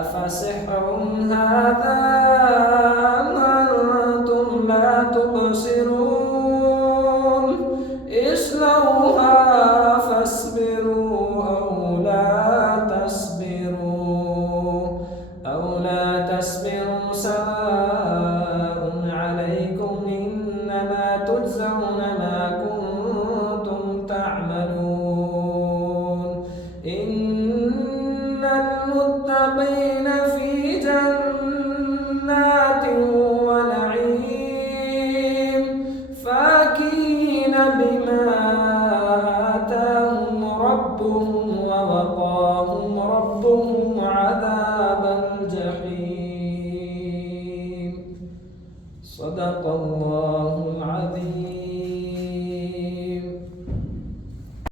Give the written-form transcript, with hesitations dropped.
أفسحر هذا أم أنتم لا تبصرون اصلوها فاصبروا أو لا تصبروا سواء عليكم إنما تجزون ما كنتم تعملون إن المتقين في جنات ونعيم فاكهين بما آتاهم ربهم ووقاهم ربهم عذاب الجحيم.